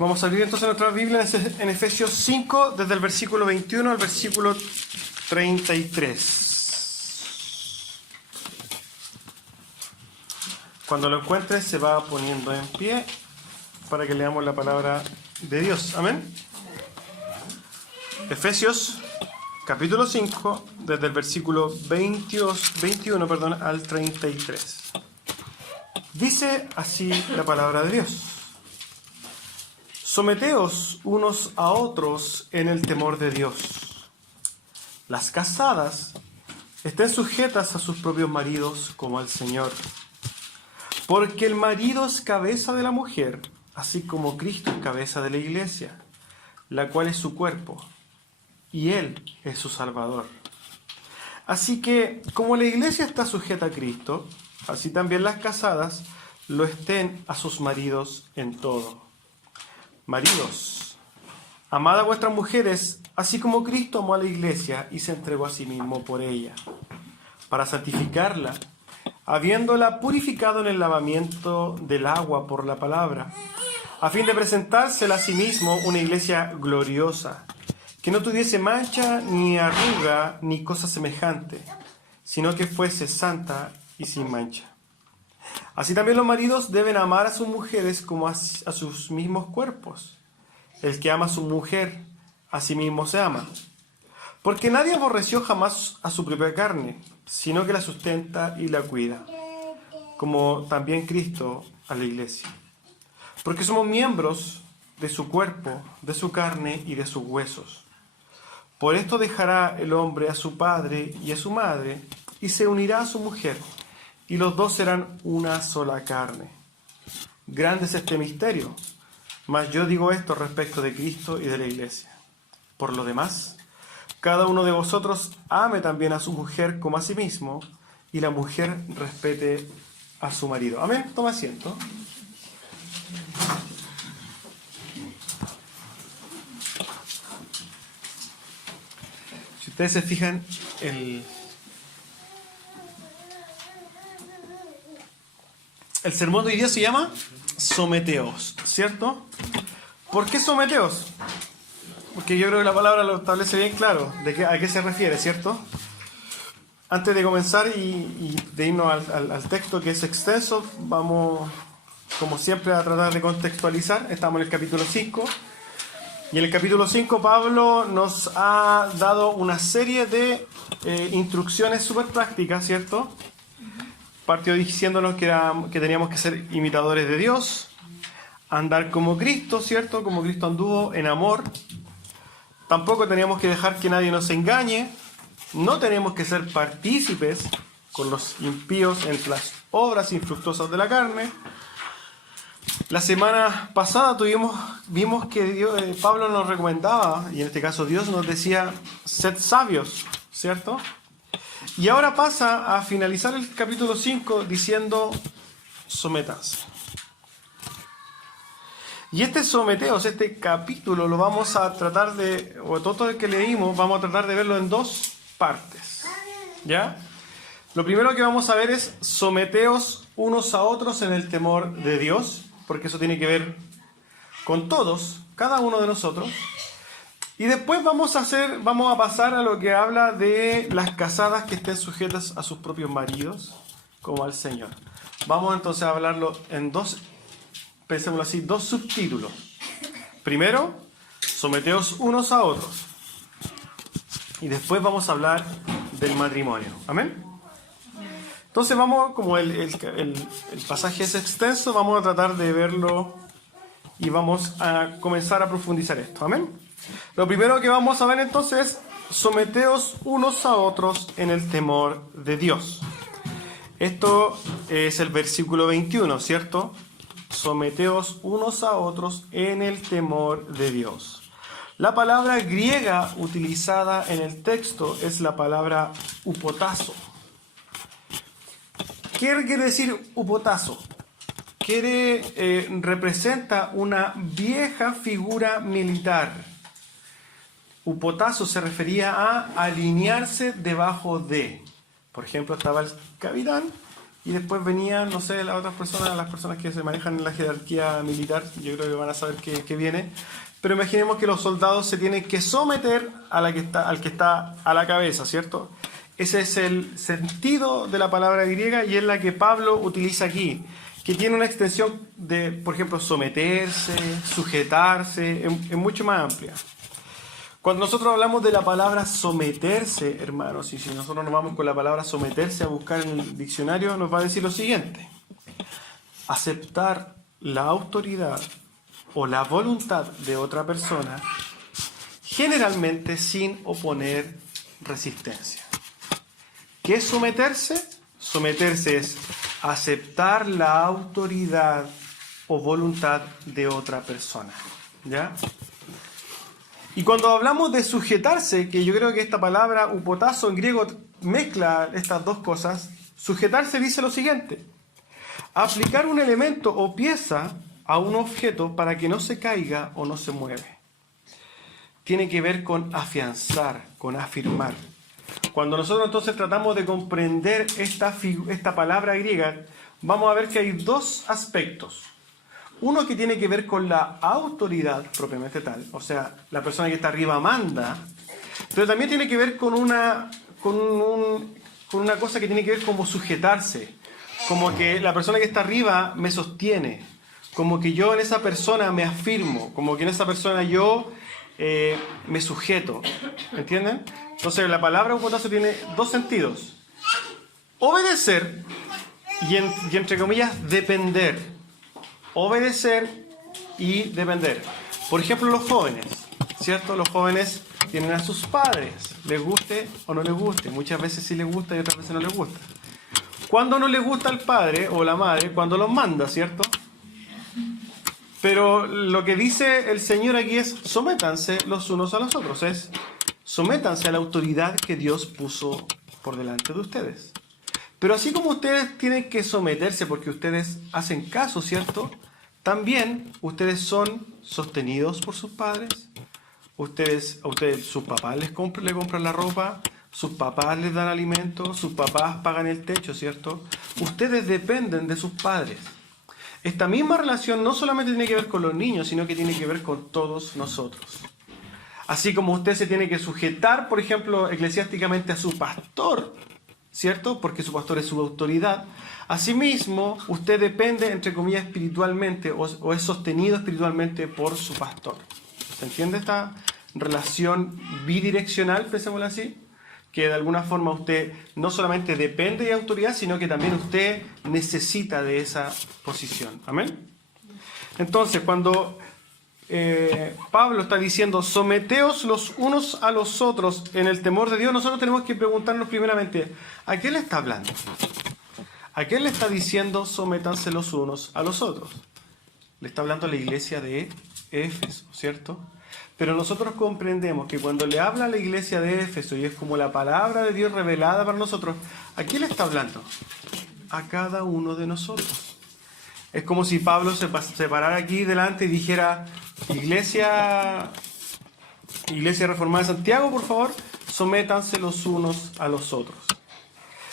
Vamos a abrir entonces nuestra Biblia en Efesios 5, desde el versículo 21 al versículo 33. Cuando lo encuentres se va poniendo en pie para que leamos la palabra de Dios. Amén. Efesios capítulo 5, desde el versículo 21 al 33. Dice así la palabra de Dios. Someteos unos a otros en el temor de Dios. Las casadas estén sujetas a sus propios maridos como al Señor. Porque el marido es cabeza de la mujer, así como Cristo es cabeza de la iglesia, la cual es su cuerpo, y Él es su Salvador. Así que, como la iglesia está sujeta a Cristo, así también las casadas lo estén a sus maridos en todo. Maridos, amad a vuestras mujeres, así como Cristo amó a la iglesia y se entregó a sí mismo por ella, para santificarla, habiéndola purificado en el lavamiento del agua por la palabra, a fin de presentársela a sí mismo una iglesia gloriosa, que no tuviese mancha, ni arruga, ni cosa semejante, sino que fuese santa y sin mancha. Así también los maridos deben amar a sus mujeres como a sus mismos cuerpos. El que ama a su mujer, a sí mismo se ama. Porque nadie aborreció jamás a su propia carne, sino que la sustenta y la cuida, como también Cristo a la iglesia. Porque somos miembros de su cuerpo, de su carne y de sus huesos. Por esto dejará el hombre a su padre y a su madre, y se unirá a su mujer, y los dos serán una sola carne. Grande es este misterio, mas yo digo esto respecto de Cristo y de la iglesia. Por lo demás, cada uno de vosotros ame también a su mujer como a sí mismo, y la mujer respete a su marido. Amén. Toma asiento. Si ustedes se fijan, el sermón de hoy día se llama Someteos, ¿cierto? ¿Por qué someteos? Porque yo creo que la palabra lo establece bien claro a qué se refiere, ¿cierto? Antes de comenzar y de irnos al texto que es extenso, vamos, como siempre, a tratar de contextualizar. Estamos en el capítulo 5. Y en el capítulo 5 Pablo nos ha dado una serie de instrucciones súper prácticas, ¿cierto? Partió diciéndonos que teníamos que ser imitadores de Dios, andar como Cristo, ¿cierto? Como Cristo anduvo en amor. Tampoco teníamos que dejar que nadie nos engañe. No tenemos que ser partícipes con los impíos en las obras infructuosas de la carne. La semana pasada vimos que Pablo nos recomendaba, y en este caso Dios nos decía, sed sabios, ¿cierto? Y ahora pasa a finalizar el capítulo 5 diciendo, sometanse. Y someteos, este capítulo lo vamos a tratar todo el que leímos, vamos a tratar de verlo en dos partes. ¿Ya? Lo primero que vamos a ver es someteos unos a otros en el temor de Dios, porque eso tiene que ver con todos, cada uno de nosotros. Y después vamos a pasar a lo que habla de las casadas que estén sujetas a sus propios maridos, como al Señor. Vamos entonces a hablarlo en dos, pensémoslo así, dos subtítulos. Primero, someteos unos a otros. Y después vamos a hablar del matrimonio. ¿Amén? Entonces vamos, como el pasaje es extenso, vamos a tratar de verlo y vamos a comenzar a profundizar esto. ¿Amén? Lo primero que vamos a ver entonces es someteos unos a otros en el temor de Dios. Esto es el versículo 21, ¿cierto? Someteos unos a otros en el temor de Dios. La palabra griega utilizada en el texto es la palabra upotazo. ¿Qué quiere decir upotazo? Representa una vieja figura militar. Upotazo se refería a alinearse debajo de. Por ejemplo, estaba el capitán y después venían, no sé, las otras personas, las personas que se manejan en la jerarquía militar, yo creo que van a saber qué viene. Pero imaginemos que los soldados se tienen que someter al que está a la cabeza, ¿cierto? Ese es el sentido de la palabra griega y es la que Pablo utiliza aquí, que tiene una extensión de, por ejemplo, someterse, sujetarse, es mucho más amplia. Cuando nosotros hablamos de la palabra someterse, hermanos, y si nosotros nos vamos con la palabra someterse a buscar en el diccionario, nos va a decir lo siguiente: aceptar la autoridad o la voluntad de otra persona, generalmente sin oponer resistencia. ¿Qué es someterse? Someterse es aceptar la autoridad o voluntad de otra persona, ¿ya? Y cuando hablamos de sujetarse, que yo creo que esta palabra upotazo en griego mezcla estas dos cosas, sujetarse dice lo siguiente: aplicar un elemento o pieza a un objeto para que no se caiga o no se mueve. Tiene que ver con afianzar, con afirmar. Cuando nosotros entonces tratamos de comprender esta palabra griega, vamos a ver que hay dos aspectos. Uno que tiene que ver con la autoridad propiamente tal, o sea, la persona que está arriba manda, pero también tiene que ver con una cosa que tiene que ver como sujetarse, como que la persona que está arriba me sostiene, como que yo en esa persona me afirmo, como que en esa persona yo me sujeto, ¿entienden? Entonces la palabra upotazo tiene dos sentidos: obedecer y entre comillas depender. Obedecer y depender. Por ejemplo, los jóvenes, ¿cierto? Los jóvenes tienen a sus padres, les guste o no les guste. Muchas veces sí les gusta y otras veces no les gusta. Cuando no les gusta al padre o la madre, cuando los manda, ¿cierto? Pero lo que dice el Señor aquí es: sométanse los unos a los otros. Es: sométanse a la autoridad que Dios puso por delante de ustedes. Pero así como ustedes tienen que someterse porque ustedes hacen caso, ¿cierto? También ustedes son sostenidos por sus padres. A ustedes, sus papás le compran la ropa, sus papás les dan alimento, sus papás pagan el techo, ¿cierto? Ustedes dependen de sus padres. Esta misma relación no solamente tiene que ver con los niños, sino que tiene que ver con todos nosotros. Así como usted se tiene que sujetar, por ejemplo, eclesiásticamente a su pastor, ¿cierto? Porque su pastor es su autoridad. Asimismo, usted depende, entre comillas, espiritualmente o es sostenido espiritualmente por su pastor. ¿Se entiende esta relación bidireccional, pensémoslo así? Que de alguna forma usted no solamente depende de autoridad, sino que también usted necesita de esa posición. ¿Amén? Entonces, cuando Pablo está diciendo someteos los unos a los otros en el temor de Dios, nosotros tenemos que preguntarnos primeramente, ¿a qué le está hablando? ¿A qué le está diciendo sométanse los unos a los otros? Le está hablando a la iglesia de Éfeso, ¿cierto? Pero nosotros comprendemos que cuando le habla a la iglesia de Éfeso y es como la palabra de Dios revelada para nosotros, ¿a quién le está hablando? A cada uno de nosotros. Es como si Pablo se parara aquí delante y dijera: Iglesia Reformada de Santiago, por favor, sométanse los unos a los otros.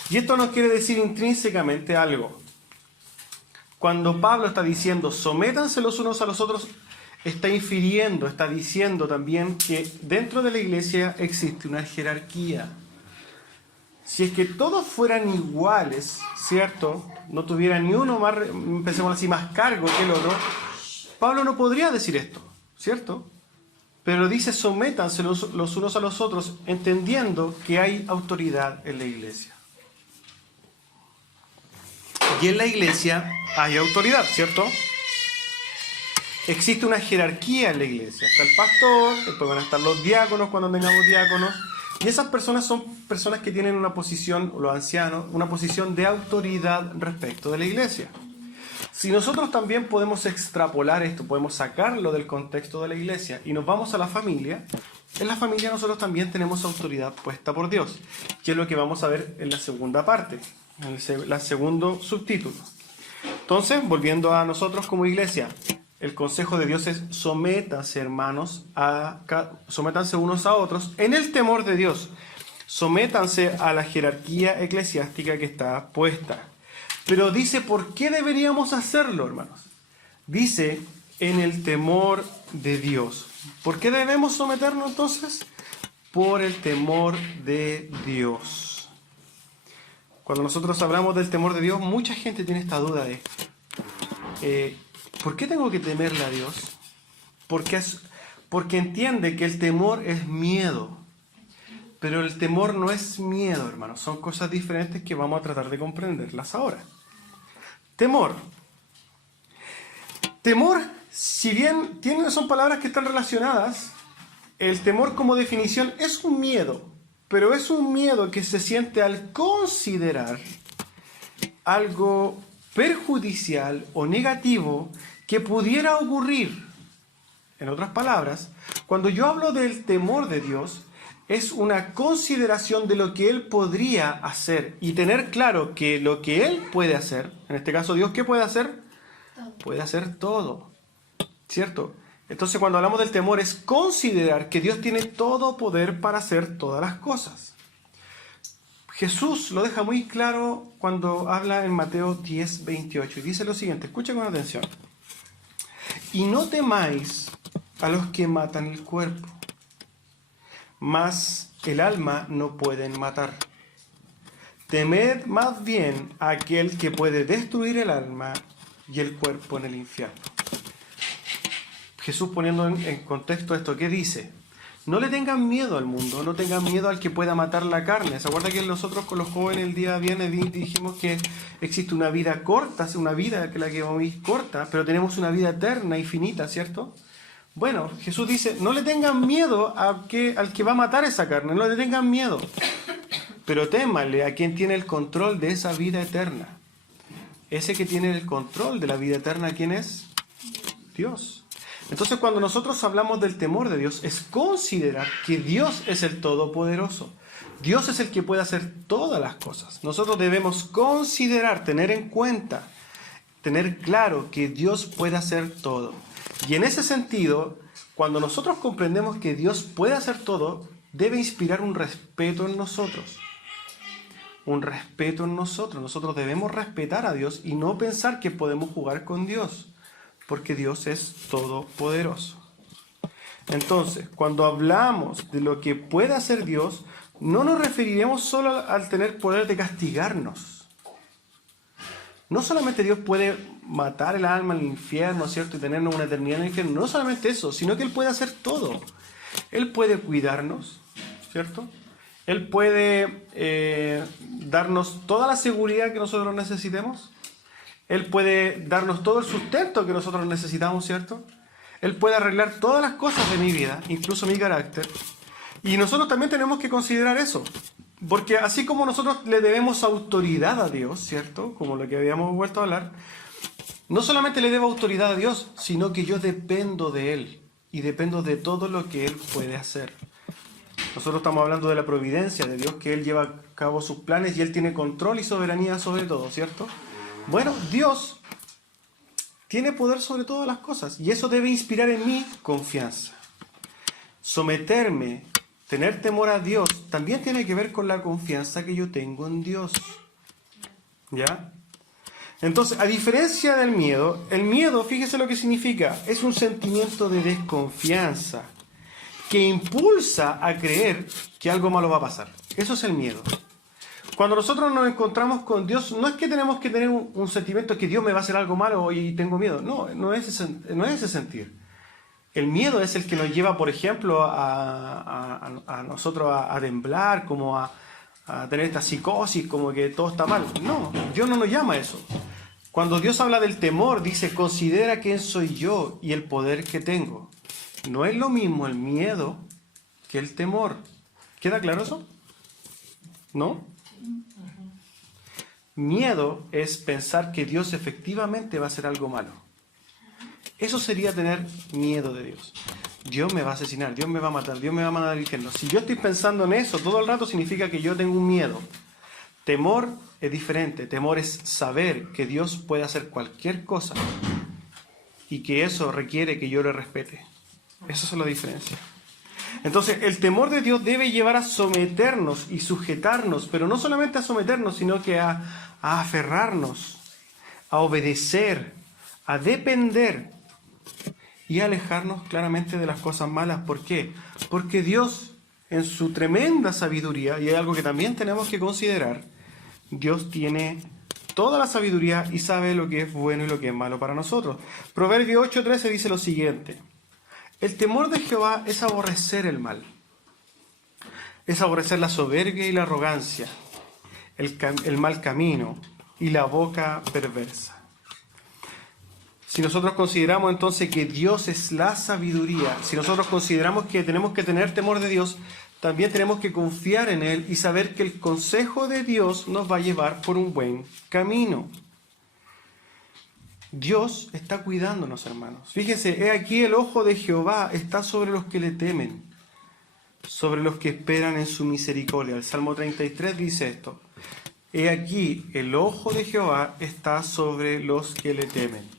Y esto nos quiere decir intrínsecamente algo. Cuando Pablo está diciendo sométanse los unos a los otros, está infiriendo, está diciendo también que dentro de la iglesia existe una jerarquía. Si es que todos fueran iguales, ¿cierto? No tuviera ni uno más, pensemos así, más cargo que el otro, Pablo no podría decir esto, ¿cierto? Pero dice sométanse los unos a los otros, entendiendo que hay autoridad en la iglesia. Y en la iglesia hay autoridad, ¿cierto? Existe una jerarquía en la iglesia. Está el pastor, después van a estar los diáconos cuando tengamos diáconos. Y esas personas son personas que tienen una posición, los ancianos, una posición de autoridad respecto de la iglesia. Si nosotros también podemos extrapolar esto, podemos sacarlo del contexto de la iglesia y nos vamos a la familia, en la familia nosotros también tenemos autoridad puesta por Dios, que es lo que vamos a ver en la segunda parte, en el segundo subtítulo. Entonces, volviendo a nosotros como iglesia, el consejo de Dios es sométanse, hermanos, sométanse unos a otros en el temor de Dios. Sométanse a la jerarquía eclesiástica que está puesta. Pero dice, ¿por qué deberíamos hacerlo, hermanos? Dice, en el temor de Dios. ¿Por qué debemos someternos entonces? Por el temor de Dios. Cuando nosotros hablamos del temor de Dios, mucha gente tiene esta duda de ¿por qué tengo que temerle a Dios? Porque entiende que el temor es miedo. Pero el temor no es miedo, hermanos. Son cosas diferentes que vamos a tratar de comprenderlas ahora. Temor. Temor, si bien son palabras que están relacionadas, el temor como definición es un miedo, pero es un miedo que se siente al considerar algo perjudicial o negativo que pudiera ocurrir. En otras palabras, cuando yo hablo del temor de Dios, es una consideración de lo que Él podría hacer y tener claro que lo que Él puede hacer, en este caso Dios, ¿qué puede hacer? Puede hacer todo, ¿cierto? Entonces cuando hablamos del temor es considerar que Dios tiene todo poder para hacer todas las cosas. Jesús lo deja muy claro cuando habla en Mateo 10, 28 y dice lo siguiente, escuchen con atención. Y no temáis a los que matan el cuerpo, mas el alma no pueden matar. Temed más bien a aquel que puede destruir el alma y el cuerpo en el infierno. Jesús poniendo en contexto esto, ¿qué dice? No le tengan miedo al mundo, no tengan miedo al que pueda matar la carne. ¿Se acuerda que nosotros con los jóvenes el día viernes dijimos que existe una vida corta, una vida que la que vamos corta, pero tenemos una vida eterna y finita, ¿cierto? Bueno, Jesús dice, no le tengan miedo al que va a matar esa carne, no le tengan miedo, pero témale a quien tiene el control de esa vida eterna. Ese que tiene el control de la vida eterna, ¿quién es? Dios. Entonces, cuando nosotros hablamos del temor de Dios, es considerar que Dios es el Todopoderoso. Dios es el que puede hacer todas las cosas. Nosotros debemos considerar, tener en cuenta, tener claro que Dios puede hacer todo. Y en ese sentido, cuando nosotros comprendemos que Dios puede hacer todo, debe inspirar un respeto en nosotros. Un respeto en nosotros. Nosotros debemos respetar a Dios y no pensar que podemos jugar con Dios, porque Dios es todopoderoso. Entonces, cuando hablamos de lo que puede hacer Dios, no nos referiremos solo al tener poder de castigarnos. No solamente Dios puede matar el alma al infierno, ¿cierto? Y tenernos una eternidad en el infierno. No solamente eso, sino que Él puede hacer todo. Él puede cuidarnos, ¿cierto? Él puede darnos toda la seguridad que nosotros necesitemos. Él puede darnos todo el sustento que nosotros necesitamos, ¿cierto? Él puede arreglar todas las cosas de mi vida, incluso mi carácter. Y nosotros también tenemos que considerar eso. Porque así como nosotros le debemos autoridad a Dios, ¿cierto? Como lo que habíamos vuelto a hablar, no solamente le debo autoridad a Dios, sino que yo dependo de Él y dependo de todo lo que Él puede hacer. Nosotros estamos hablando de la providencia de Dios, que Él lleva a cabo sus planes y Él tiene control y soberanía sobre todo, ¿cierto? Bueno, Dios tiene poder sobre todas las cosas y eso debe inspirar en mí confianza. Someterme, tener temor a Dios, también tiene que ver con la confianza que yo tengo en Dios. ¿Ya? Entonces, a diferencia del miedo, el miedo, fíjese lo que significa, es un sentimiento de desconfianza que impulsa a creer que algo malo va a pasar. Eso es el miedo. Cuando nosotros nos encontramos con Dios, no es que tenemos que tener un sentimiento de que Dios me va a hacer algo malo y tengo miedo. No es ese sentir. El miedo es el que nos lleva, por ejemplo, a nosotros a temblar, como a tener esta psicosis, como que todo está mal. No, Dios no nos llama a eso. Cuando Dios habla del temor, dice, considera quién soy yo y el poder que tengo. No es lo mismo el miedo que el temor. ¿Queda claro eso? ¿No? Miedo es pensar que Dios efectivamente va a hacer algo malo. Eso sería tener miedo de Dios. Dios me va a asesinar, Dios me va a matar, Dios me va a mandar al infierno. Si yo estoy pensando en eso todo el rato, significa que yo tengo un miedo. Temor es diferente. Temor es saber que Dios puede hacer cualquier cosa y que eso requiere que yo le respete. Esa es la diferencia. Entonces, el temor de Dios debe llevar a someternos y sujetarnos, pero no solamente a someternos, sino que a a aferrarnos, a obedecer, a depender y a alejarnos claramente de las cosas malas. ¿Por qué? Porque Dios, en su tremenda sabiduría, y hay algo que también tenemos que considerar, Dios tiene toda la sabiduría y sabe lo que es bueno y lo que es malo para nosotros. Proverbio 8:13 dice lo siguiente: el temor de Jehová es aborrecer el mal, es aborrecer la soberbia y la arrogancia, el mal camino y la boca perversa. Si nosotros consideramos entonces que Dios es la sabiduría, si nosotros consideramos que tenemos que tener temor de Dios, también tenemos que confiar en Él y saber que el consejo de Dios nos va a llevar por un buen camino. Dios está cuidándonos, hermanos. Fíjense, he aquí el ojo de Jehová está sobre los que le temen, sobre los que esperan en su misericordia. El Salmo 33 dice esto: he aquí el ojo de Jehová está sobre los que le temen.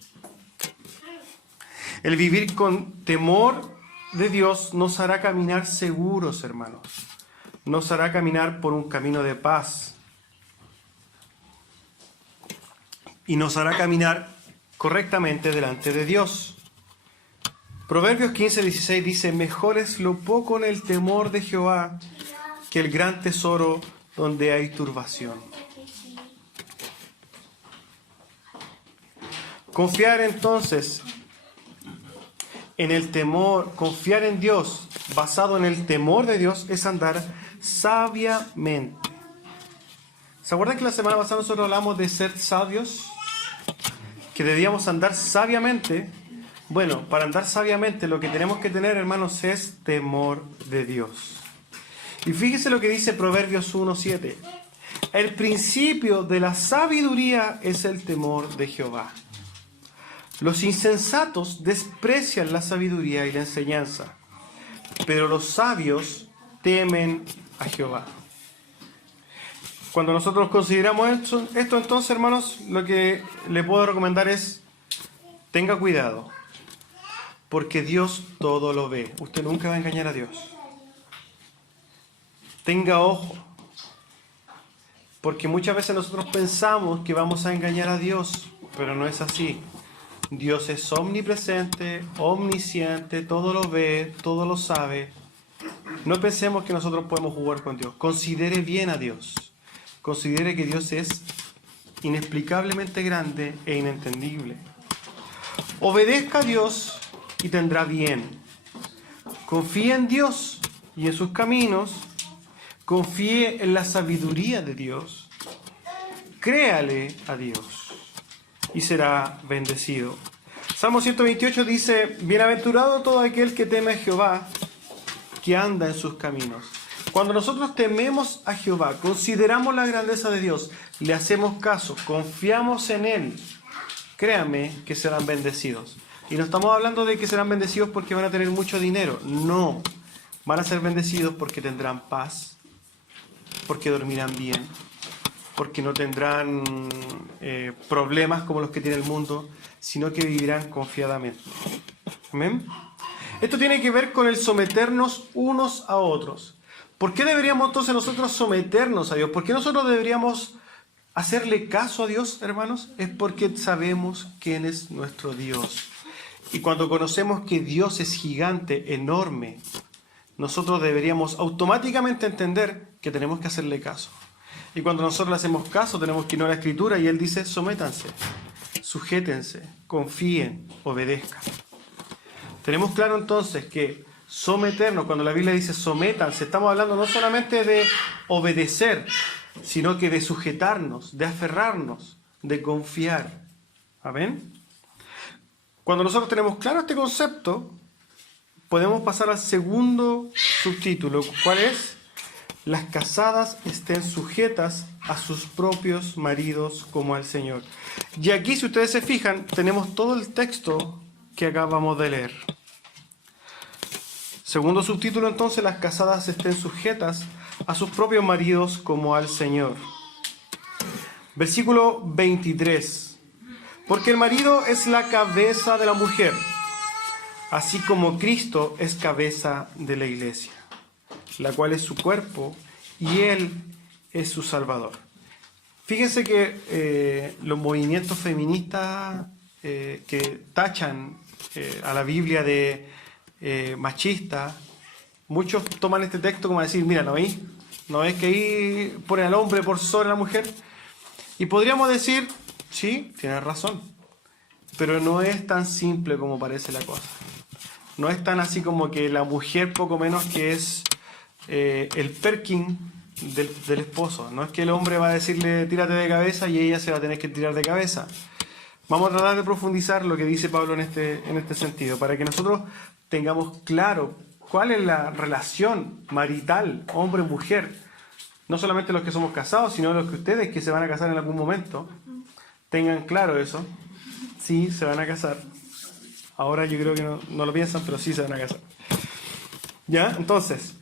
El vivir con temor de Dios nos hará caminar seguros, hermanos. Nos hará caminar por un camino de paz. Y nos hará caminar correctamente delante de Dios. Proverbios 15:16 dice: mejor es lo poco en el temor de Jehová que el gran tesoro donde hay turbación. Confiar entonces en el temor, confiar en Dios, basado en el temor de Dios, es andar sabiamente. ¿Se acuerdan que la semana pasada nosotros hablamos de ser sabios? Que debíamos andar sabiamente. Bueno, para andar sabiamente lo que tenemos que tener, hermanos, es temor de Dios. Y fíjese lo que dice Proverbios 1:7. El principio de la sabiduría es el temor de Jehová. Los insensatos desprecian la sabiduría y la enseñanza, pero los sabios temen a Jehová. Cuando nosotros consideramos esto entonces, hermanos, lo que le puedo recomendar es: tenga cuidado, porque Dios todo lo ve. Usted nunca va a engañar a Dios. Tenga ojo, porque muchas veces nosotros pensamos que vamos a engañar a Dios, pero no es así. Dios es omnipresente, omnisciente, todo lo ve, todo lo sabe. No pensemos que nosotros podemos jugar con Dios. Considere bien a Dios. Considere que Dios es inexplicablemente grande e inentendible. Obedezca a Dios y tendrá bien. Confíe en Dios y en sus caminos. Confíe en la sabiduría de Dios. Créale a Dios y será bendecido. Salmo 128 dice: bienaventurado todo aquel que teme a Jehová, que anda en sus caminos. Cuando nosotros tememos a Jehová, consideramos la grandeza de Dios, le hacemos caso, confiamos en Él, créame que serán bendecidos. Y no estamos hablando de que serán bendecidos porque van a tener mucho dinero, no. Van a ser bendecidos porque tendrán paz, porque dormirán bien, porque no tendrán problemas como los que tiene el mundo, sino que vivirán confiadamente. ¿Amén? Esto tiene que ver con el someternos unos a otros. ¿Por qué deberíamos entonces nosotros someternos a Dios? ¿Por qué nosotros deberíamos hacerle caso a Dios, hermanos? Es porque sabemos quién es nuestro Dios. Y cuando conocemos que Dios es gigante, enorme, nosotros deberíamos automáticamente entender que tenemos que hacerle caso. Y cuando nosotros le hacemos caso, tenemos que ir a la Escritura y Él dice: sométanse, sujétense, confíen, obedezcan. Tenemos claro entonces que someternos, cuando la Biblia dice sométanse, estamos hablando no solamente de obedecer, sino que de sujetarnos, de aferrarnos, de confiar. ¿Amén? Cuando nosotros tenemos claro este concepto, podemos pasar al segundo subtítulo. ¿Cuál es? Las casadas estén sujetas a sus propios maridos como al Señor. Y aquí, si ustedes se fijan, tenemos todo el texto que acabamos de leer. Segundo subtítulo, entonces: las casadas estén sujetas a sus propios maridos como al Señor. Versículo 23. Porque el marido es la cabeza de la mujer, así como Cristo es cabeza de la iglesia, la cual es su cuerpo, y Él es su Salvador. Fíjense que los movimientos feministas que tachan a la Biblia de machista, muchos toman este texto como decir, mira, ¿no veis? ¿No ves que ahí ponen al hombre por sobre la mujer? Y podríamos decir, sí, tienes razón, pero no es tan simple como parece la cosa. No es tan así como que la mujer poco menos que es el Perkin del esposo. No es que el hombre va a decirle tírate de cabeza y ella se va a tener que tirar de cabeza. Vamos a tratar de profundizar lo que dice Pablo en este sentido, para que nosotros tengamos claro cuál es la relación marital hombre-mujer. No solamente los que somos casados, sino los que ustedes que se van a casar en algún momento, tengan claro eso. Sí, se van a casar. Ahora yo creo que no lo piensan, pero sí se van a casar. ¿Ya? Entonces,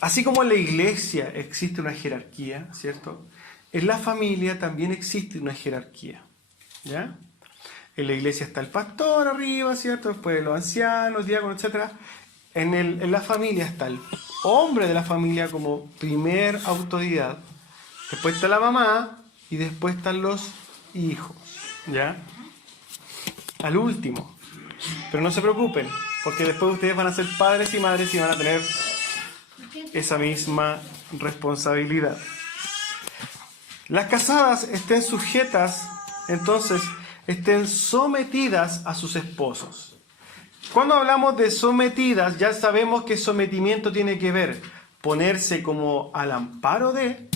así como en la iglesia existe una jerarquía, ¿cierto? En la familia también existe una jerarquía. ¿Ya? En la iglesia está el pastor arriba, ¿cierto? Después los ancianos, diáconos, etc. En la familia está el hombre de la familia como primer autoridad. Después está la mamá y después están los hijos. ¿Ya? Al último. Pero no se preocupen, porque después ustedes van a ser padres y madres y van a tener esa misma responsabilidad. Las casadas estén sujetas, entonces, estén sometidas a sus esposos. Cuando hablamos de sometidas, ya sabemos que sometimiento tiene que ver ponerse como al amparo de,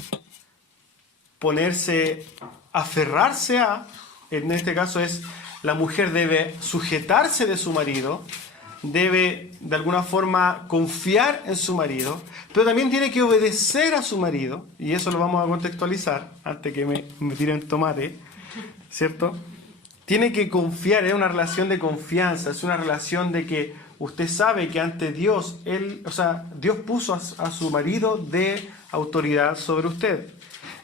ponerse, aferrarse a, en este caso es, la mujer debe sujetarse de su marido, debe de alguna forma confiar en su marido, pero también tiene que obedecer a su marido, y eso lo vamos a contextualizar antes que me tiren tomate, ¿cierto? Tiene que confiar, es una relación de confianza, es una relación de que usted sabe que ante Dios, Dios puso a su marido de autoridad sobre usted.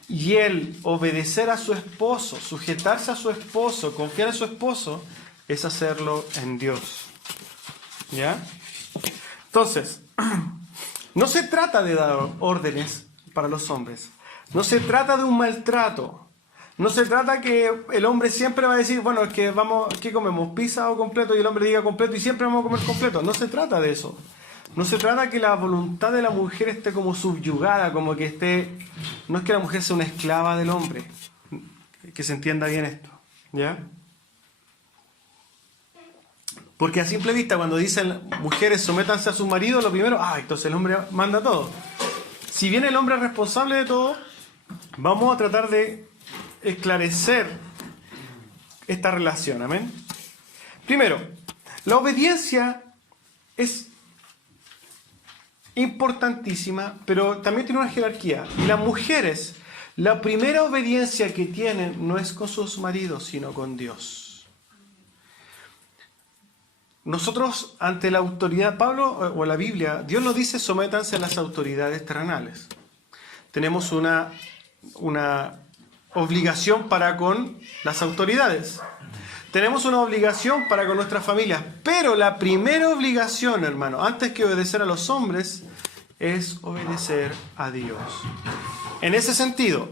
Y él obedecer a su esposo, sujetarse a su esposo, confiar en su esposo, es hacerlo en Dios. ¿Ya? Entonces, no se trata de dar órdenes para los hombres. No se trata de un maltrato. No se trata que el hombre siempre va a decir, bueno, es que ¿qué comemos? ¿Pizza o completo? Y el hombre diga completo y siempre vamos a comer completo. No se trata de eso. No se trata que la voluntad de la mujer esté como subyugada, como que esté... No es que la mujer sea una esclava del hombre. Que se entienda bien esto. ¿Ya? Porque a simple vista, cuando dicen mujeres sométanse a su marido, lo primero, entonces el hombre manda todo. Si bien el hombre es responsable de todo, vamos a tratar de esclarecer esta relación. Amén. Primero, la obediencia es importantísima, pero también tiene una jerarquía. Y las mujeres, la primera obediencia que tienen no es con sus maridos, sino con Dios. Nosotros, ante la autoridad, Pablo o la Biblia, Dios nos dice sométanse a las autoridades terrenales. Tenemos una obligación para con las autoridades. Tenemos una obligación para con nuestras familias. Pero la primera obligación, hermano, antes que obedecer a los hombres, es obedecer a Dios. En ese sentido,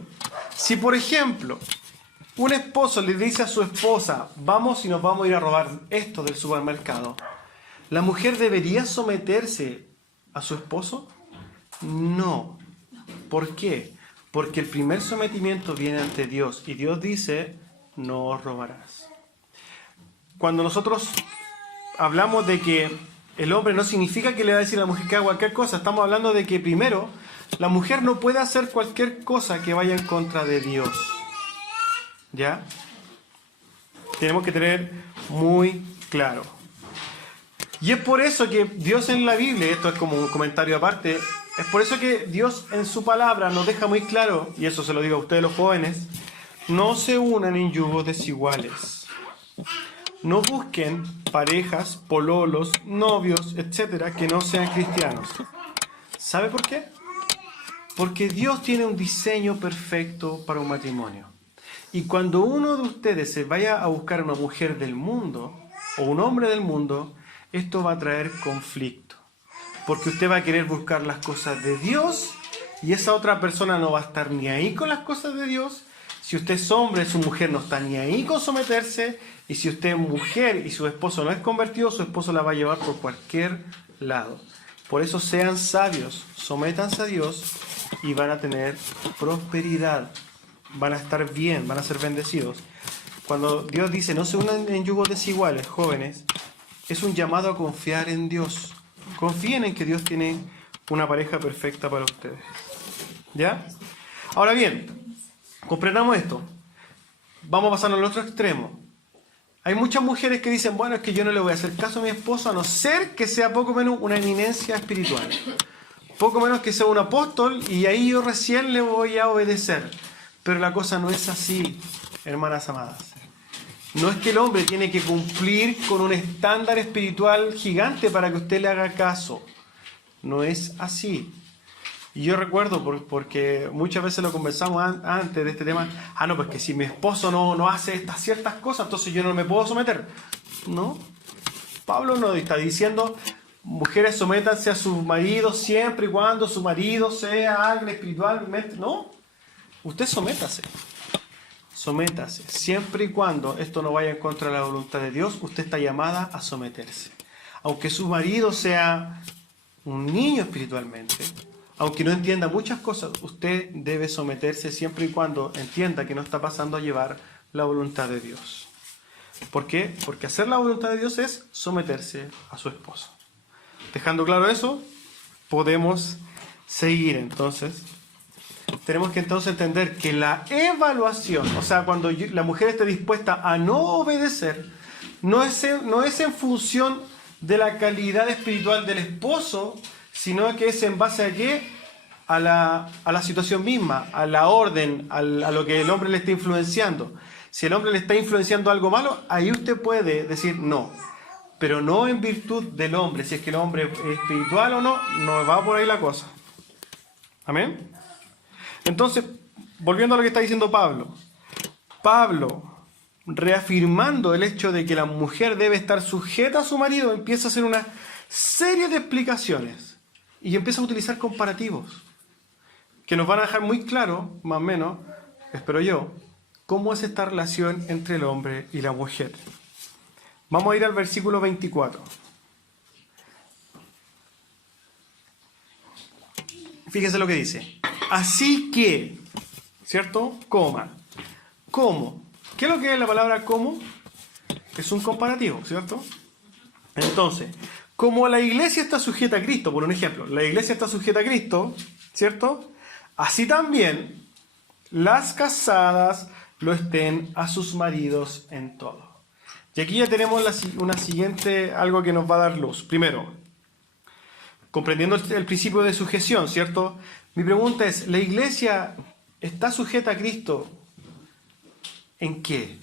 si por ejemplo un esposo le dice a su esposa, vamos y nos vamos a ir a robar esto del supermercado, ¿la mujer debería someterse a su esposo? No. ¿Por qué? Porque el primer sometimiento viene ante Dios y Dios dice, no robarás. Cuando nosotros hablamos de que el hombre no significa que le va a decir a la mujer que haga cualquier cosa, estamos hablando de que primero, la mujer no puede hacer cualquier cosa que vaya en contra de Dios. ¿Ya? Tenemos que tener muy claro. Y es por eso que Dios en la Biblia, esto es como un comentario aparte, es por eso que Dios en su palabra nos deja muy claro, y eso se lo digo a ustedes los jóvenes, no se unan en yugos desiguales. No busquen parejas, pololos, novios, etcétera, que no sean cristianos. ¿Sabe por qué? Porque Dios tiene un diseño perfecto para un matrimonio. Y cuando uno de ustedes se vaya a buscar a una mujer del mundo o un hombre del mundo, esto va a traer conflicto. Porque usted va a querer buscar las cosas de Dios y esa otra persona no va a estar ni ahí con las cosas de Dios. Si usted es hombre, su mujer no está ni ahí con someterse, y si usted es mujer y su esposo no es convertido, su esposo la va a llevar por cualquier lado. Por eso sean sabios, sométanse a Dios y van a tener prosperidad, van a estar bien, van a ser bendecidos. Cuando Dios dice no se unan en yugos desiguales, jóvenes, es un llamado a confiar en Dios. Confíen en que Dios tiene una pareja perfecta para ustedes. ¿Ya? Ahora bien, comprendamos esto. Vamos a pasar al otro extremo. Hay muchas mujeres que dicen, bueno, es que yo no le voy a hacer caso a mi esposo a no ser que sea poco menos una eminencia espiritual. Poco menos que sea un apóstol y ahí yo recién le voy a obedecer. Pero la cosa no es así, hermanas amadas. No es que el hombre tiene que cumplir con un estándar espiritual gigante para que usted le haga caso. No es así. Y yo recuerdo, porque muchas veces lo conversamos antes de este tema, no, pues que si mi esposo no hace estas ciertas cosas, entonces yo no me puedo someter. No, Pablo no está diciendo, mujeres sométanse a sus maridos siempre y cuando su marido sea alguien espiritualmente. No, usted sométase, siempre y cuando esto no vaya en contra de la voluntad de Dios, usted está llamada a someterse. Aunque su marido sea un niño espiritualmente, aunque no entienda muchas cosas, usted debe someterse siempre y cuando entienda que no está pasando a llevar la voluntad de Dios. ¿Por qué? Porque hacer la voluntad de Dios es someterse a su esposo. Dejando claro eso, podemos seguir entonces. Tenemos que entonces entender que la evaluación, o sea, cuando la mujer esté dispuesta a no obedecer, no es en función de la calidad espiritual del esposo, sino que es en base a qué? A la situación misma, a la orden, a lo que el hombre le está influenciando. Si el hombre le está influenciando algo malo, ahí usted puede decir no, pero no en virtud del hombre. Si es que el hombre es espiritual o no, no va por ahí la cosa. ¿Amén? Entonces, volviendo a lo que está diciendo Pablo, reafirmando el hecho de que la mujer debe estar sujeta a su marido, empieza a hacer una serie de explicaciones. Y empieza a utilizar comparativos que nos van a dejar muy claro, más o menos, espero yo, cómo es esta relación entre el hombre y la mujer. Vamos a ir al versículo 24. Fíjense lo que dice. Así que, ¿cierto? Coma. ¿Cómo? ¿Qué es lo que es la palabra cómo? Es un comparativo, ¿cierto? Entonces, como la iglesia está sujeta a Cristo, por un ejemplo, la iglesia está sujeta a Cristo, ¿cierto? Así también las casadas lo estén a sus maridos en todo. Y aquí ya tenemos algo que nos va a dar luz. Primero, comprendiendo el principio de sujeción, ¿cierto? Mi pregunta es, ¿la iglesia está sujeta a Cristo en qué?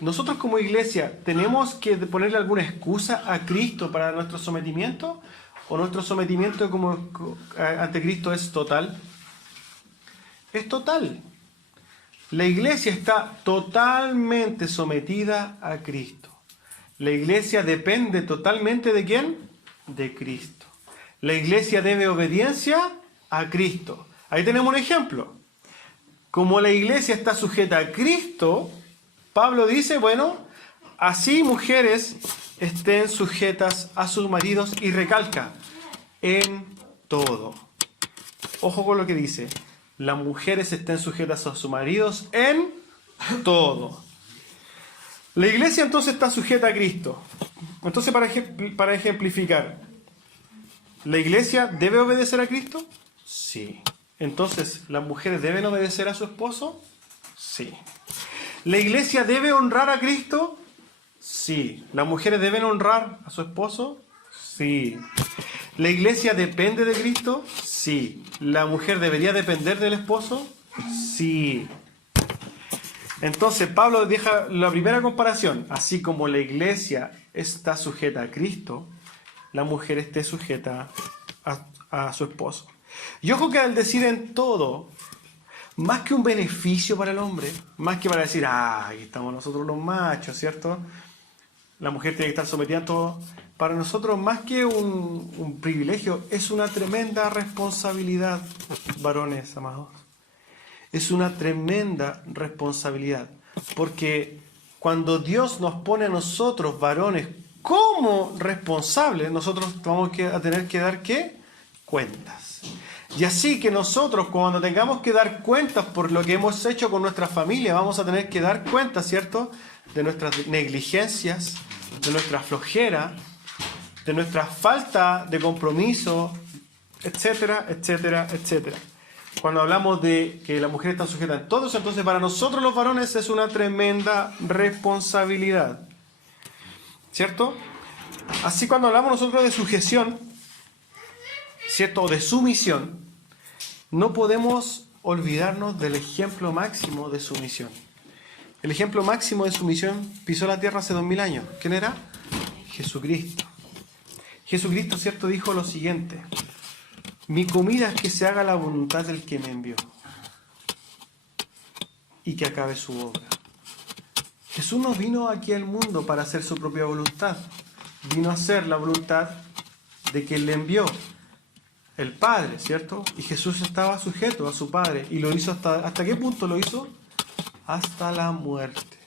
¿Nosotros como iglesia tenemos que ponerle alguna excusa a Cristo para nuestro sometimiento? ¿O nuestro sometimiento ante Cristo es total? Es total. La iglesia está totalmente sometida a Cristo. La iglesia depende totalmente ¿de quién? De Cristo. La iglesia debe obediencia a Cristo. Ahí tenemos un ejemplo. Como la iglesia está sujeta a Cristo, Pablo dice, bueno, así mujeres estén sujetas a sus maridos y recalca, en todo. Ojo con lo que dice, las mujeres estén sujetas a sus maridos en todo. La iglesia entonces está sujeta a Cristo. Entonces, para ejemplificar, ¿la iglesia debe obedecer a Cristo? Sí. Entonces, ¿las mujeres deben obedecer a su esposo? Sí. ¿La iglesia debe honrar a Cristo? Sí. ¿Las mujeres deben honrar a su esposo? Sí. ¿La iglesia depende de Cristo? Sí. ¿La mujer debería depender del esposo? Sí. Entonces, Pablo deja la primera comparación. Así como la iglesia está sujeta a Cristo, la mujer esté sujeta a su esposo. Y ojo que al decir en todo, más que un beneficio para el hombre, más que para decir, aquí estamos nosotros los machos, ¿cierto? la mujer tiene que estar sometida a todo. Para nosotros, más que un privilegio, es una tremenda responsabilidad, varones amados. Es una tremenda responsabilidad. Porque cuando Dios nos pone a nosotros, varones, como responsables, nosotros vamos a tener que dar, ¿qué? Cuentas. Y así que nosotros, cuando tengamos que dar cuentas por lo que hemos hecho con nuestra familia, vamos a tener que dar cuentas, ¿cierto?, de nuestras negligencias, de nuestra flojera, de nuestra falta de compromiso, etcétera, etcétera, etcétera. Cuando hablamos de que las mujeres están sujetas a todo eso, entonces para nosotros los varones es una tremenda responsabilidad, ¿cierto? Así cuando hablamos nosotros de sujeción, ¿cierto?, o de sumisión, no podemos olvidarnos del ejemplo máximo de sumisión. El ejemplo máximo de sumisión pisó la tierra hace 2000 años. ¿Quién era? Jesucristo. Jesucristo, ¿cierto?, dijo lo siguiente: mi comida es que se haga la voluntad del que me envió y que acabe su obra. Jesús no vino aquí al mundo para hacer su propia voluntad. Vino a hacer la voluntad de quien le envió, el Padre, ¿cierto? Y Jesús estaba sujeto a su Padre. ¿Y lo hizo hasta qué punto lo hizo? Hasta la muerte.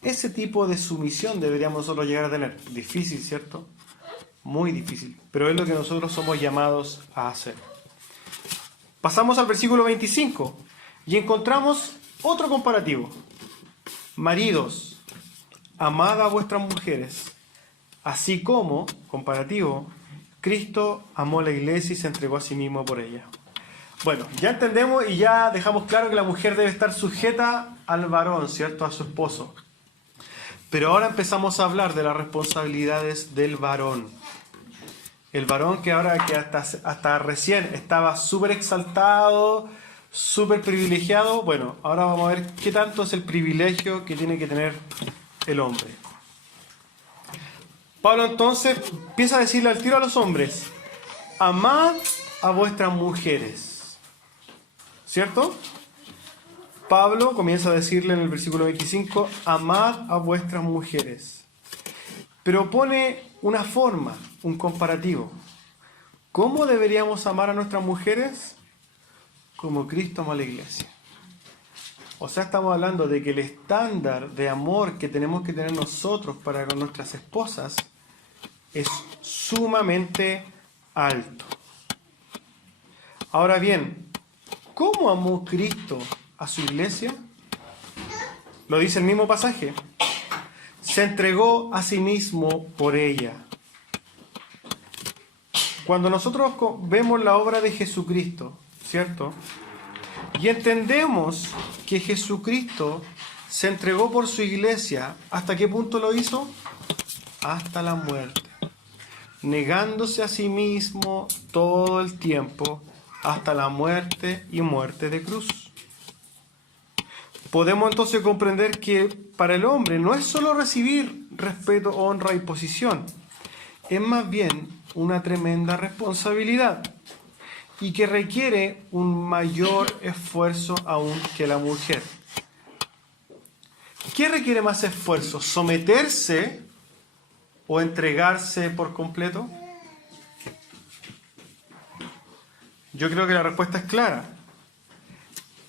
Ese tipo de sumisión deberíamos nosotros llegar a tener. Difícil, ¿cierto? Muy difícil. Pero es lo que nosotros somos llamados a hacer. Pasamos al versículo 25 y encontramos otro comparativo. Maridos, amad a vuestras mujeres, así como, comparativo, Cristo amó la iglesia y se entregó a sí mismo por ella. Bueno, ya entendemos y ya dejamos claro que la mujer debe estar sujeta al varón, ¿cierto?, a su esposo. Pero ahora empezamos a hablar de las responsabilidades del varón. El varón que ahora, que hasta recién estaba súper exaltado, súper privilegiado, bueno, ahora vamos a ver qué tanto es el privilegio que tiene que tener el hombre. Pablo entonces empieza a decirle al tiro a los hombres: amad a vuestras mujeres, ¿cierto? Pablo comienza a decirle en el versículo 25: amad a vuestras mujeres. Pero pone una forma, un comparativo. ¿Cómo deberíamos amar a nuestras mujeres? Como Cristo amó a la iglesia. O sea, estamos hablando de que el estándar de amor que tenemos que tener nosotros para con nuestras esposas es sumamente alto. Ahora bien, ¿cómo amó Cristo a su iglesia? Lo dice el mismo pasaje. Se entregó a sí mismo por ella. Cuando nosotros vemos la obra de Jesucristo, ¿cierto?, y entendemos que Jesucristo se entregó por su iglesia, ¿hasta qué punto lo hizo? Hasta la muerte. Negándose a sí mismo todo el tiempo, hasta la muerte y muerte de cruz. Podemos entonces comprender que para el hombre no es solo recibir respeto, honra y posición, es más bien una tremenda responsabilidad y que requiere un mayor esfuerzo aún que la mujer. ¿Qué requiere más esfuerzo? ¿Someterse o entregarse por completo? Yo creo que la respuesta es clara.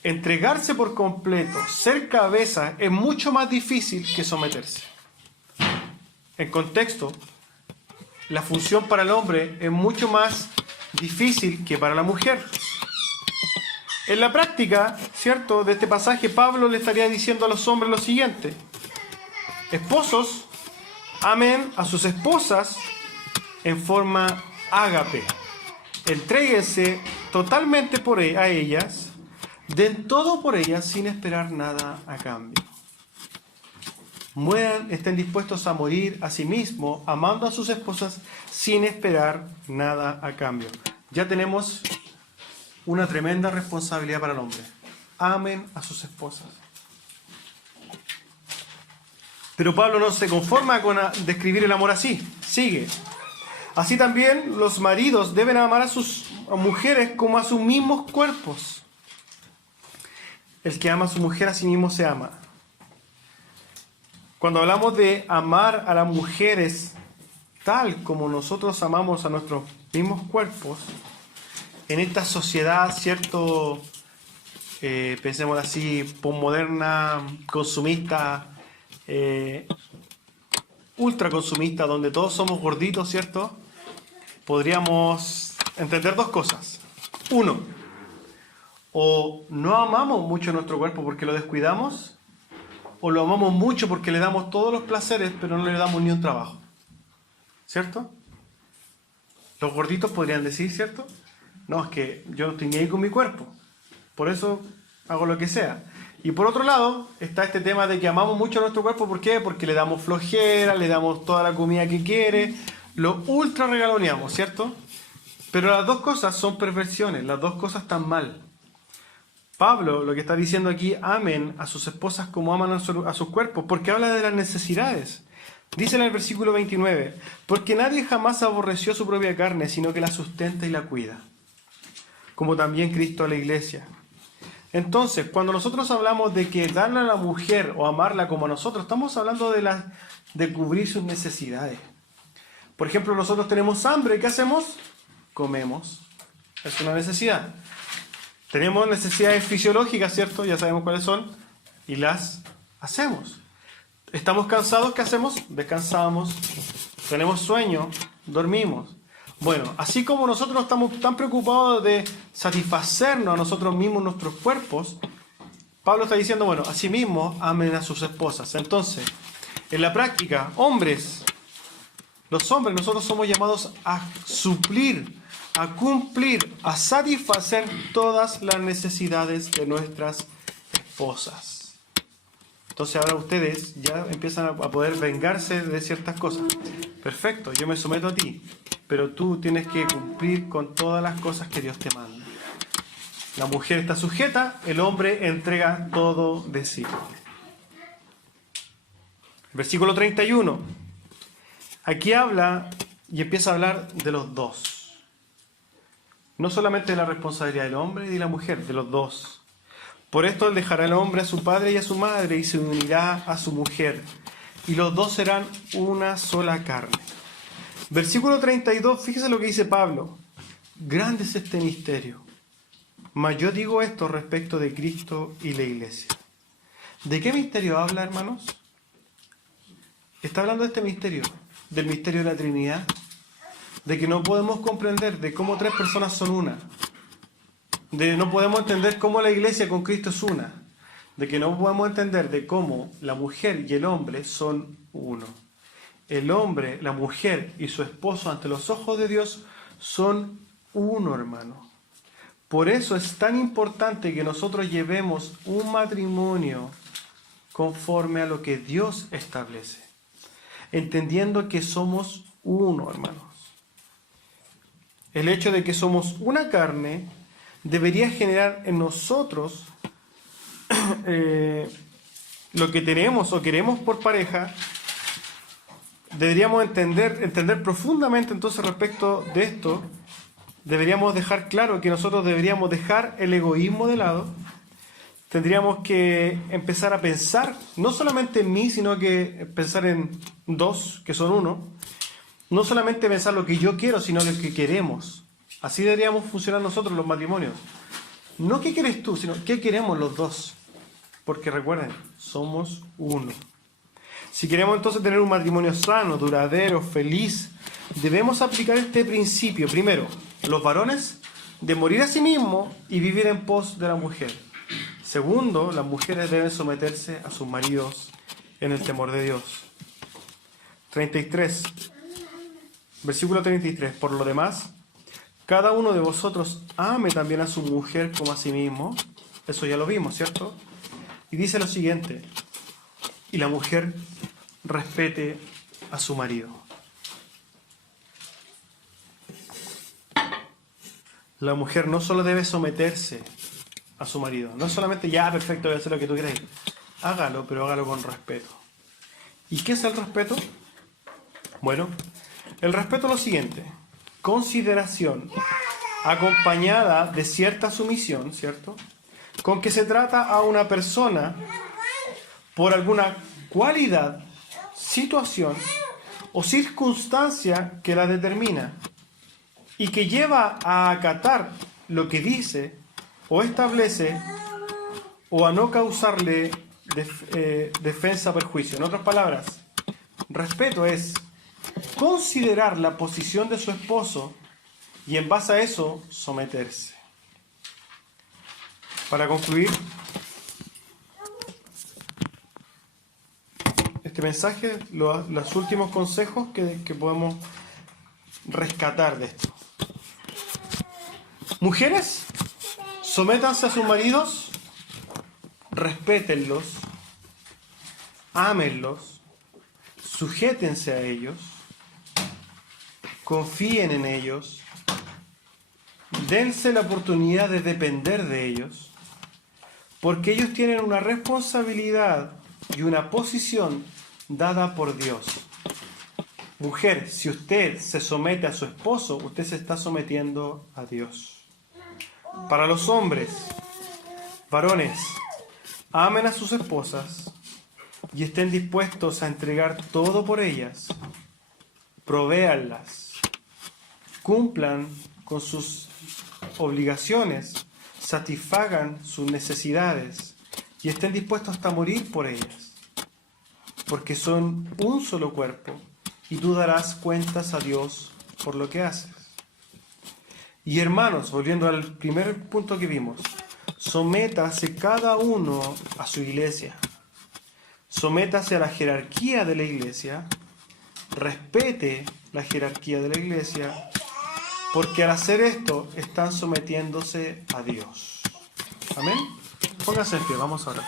Entregarse por completo, ser cabeza, es mucho más difícil que someterse. En contexto, la función para el hombre es mucho más difícil que para la mujer. En la práctica, ¿cierto?, de este pasaje, Pablo le estaría diciendo a los hombres lo siguiente: esposos, amen a sus esposas en forma ágape. Entréguense totalmente a ellas, den todo por ellas sin esperar nada a cambio. Mueran, estén dispuestos a morir a sí mismos, amando a sus esposas sin esperar nada a cambio. Ya tenemos una tremenda responsabilidad para el hombre. Amen a sus esposas. Pero Pablo no se conforma con describir el amor así. Sigue. Así también los maridos deben amar a sus mujeres como a sus mismos cuerpos. El que ama a su mujer a sí mismo se ama. Cuando hablamos de amar a las mujeres tal como nosotros amamos a nuestros mismos cuerpos, en esta sociedad, ¿cierto? Pensemos así, posmoderna, consumista, ultra consumista, donde todos somos gorditos, ¿cierto? Podríamos entender dos cosas. Uno, o no amamos mucho nuestro cuerpo porque lo descuidamos, o lo amamos mucho porque le damos todos los placeres, pero no le damos ni un trabajo. ¿Cierto? Los gorditos podrían decir, ¿cierto? No, es que yo no estoy ni ahí con mi cuerpo. Por eso hago lo que sea. Y por otro lado, está este tema de que amamos mucho a nuestro cuerpo. ¿Por qué? Porque le damos flojera, le damos toda la comida que quiere, lo ultra regaloneamos, ¿cierto? Pero las dos cosas son perversiones, las dos cosas están mal. Pablo lo que está diciendo aquí, amen a sus esposas como aman a sus cuerpos, porque habla de las necesidades. Dice en el versículo 29, porque nadie jamás aborreció su propia carne, sino que la sustenta y la cuida, como también Cristo a la iglesia. Entonces, cuando nosotros hablamos de que darle a la mujer o amarla como a nosotros, estamos hablando de cubrir sus necesidades. Por ejemplo, nosotros tenemos hambre, ¿qué hacemos? Comemos. Es una necesidad. Tenemos necesidades fisiológicas, ¿cierto? Ya sabemos cuáles son. Y las hacemos. ¿Estamos cansados? ¿Qué hacemos? Descansamos. Tenemos sueño. Dormimos. Bueno, así como nosotros no estamos tan preocupados de satisfacernos a nosotros mismos, nuestros cuerpos, Pablo está diciendo, bueno, asimismo, amen a sus esposas. Entonces, en la práctica, hombres, los hombres, nosotros somos llamados a suplir, a cumplir, a satisfacer todas las necesidades de nuestras esposas. Entonces ahora ustedes ya empiezan a poder vengarse de ciertas cosas. Perfecto, yo me someto a ti, pero tú tienes que cumplir con todas las cosas que Dios te manda. La mujer está sujeta, el hombre entrega todo de sí. Versículo 31. Aquí habla y empieza a hablar de los dos. No solamente de la responsabilidad del hombre y de la mujer, de los dos. Por esto él dejará al hombre a su padre y a su madre y se unirá a su mujer. Y los dos serán una sola carne. Versículo 32, fíjese lo que dice Pablo. Grande es este misterio. Mas yo digo esto respecto de Cristo y la iglesia. ¿De qué misterio habla, hermanos? Está hablando de este misterio, del misterio de la Trinidad, de que no podemos comprender de cómo tres personas son una, de no podemos entender cómo la iglesia con Cristo es una, de que no podemos entender de cómo la mujer y el hombre son uno. El hombre, la mujer y su esposo ante los ojos de Dios son uno, hermano. Por eso es tan importante que nosotros llevemos un matrimonio conforme a lo que Dios establece, entendiendo que somos uno, hermanos. El hecho de que somos una carne debería generar en nosotros lo que tenemos o queremos por pareja. Deberíamos entender profundamente entonces respecto de esto. Deberíamos dejar claro que nosotros deberíamos dejar el egoísmo de lado. Tendríamos que empezar a pensar, no solamente en mí, sino que pensar en dos, que son uno. No solamente pensar lo que yo quiero, sino lo que queremos. Así deberíamos funcionar nosotros los matrimonios. No qué quieres tú, sino qué queremos los dos. Porque recuerden, somos uno. Si queremos entonces tener un matrimonio sano, duradero, feliz, debemos aplicar este principio. Primero, los varones, de morir a sí mismos y vivir en pos de la mujer. Segundo, las mujeres deben someterse a sus maridos en el temor de Dios. 33. Versículo 33. Por lo demás, cada uno de vosotros ame también a su mujer como a sí mismo. Eso ya lo vimos, ¿cierto? Y dice lo siguiente. Y la mujer respete a su marido. La mujer no solo debe someterse a su marido. No solamente, ya, perfecto, voy a hacer lo que tú quieras. Hágalo, pero hágalo con respeto. ¿Y qué es el respeto? Bueno, el respeto es lo siguiente. Consideración acompañada de cierta sumisión, ¿cierto? Con que se trata a una persona por alguna cualidad situación o circunstancia que la determina y que lleva a acatar lo que dice o establece o a no causarle defensa o perjuicio. En otras palabras, respeto es considerar la posición de su esposo y en base a eso someterse. Para concluir este mensaje, los últimos consejos que podemos rescatar de esto. Mujeres, sométanse a sus maridos, respétenlos, ámenlos, sujétense a ellos, confíen en ellos, dense la oportunidad de depender de ellos, porque ellos tienen una responsabilidad y una posición dada por Dios. Mujer, si usted se somete a su esposo, usted se está sometiendo a Dios. Para los hombres, varones, amen a sus esposas y estén dispuestos a entregar todo por ellas, provéanlas, cumplan con sus obligaciones, satisfagan sus necesidades y estén dispuestos hasta morir por ellas, porque son un solo cuerpo y tú darás cuentas a Dios por lo que haces. Y hermanos, volviendo al primer punto que vimos, sométase cada uno a su iglesia, sométase a la jerarquía de la iglesia, respete la jerarquía de la iglesia, porque al hacer esto están sometiéndose a Dios. Amén. Póngase en pie, vamos a orar.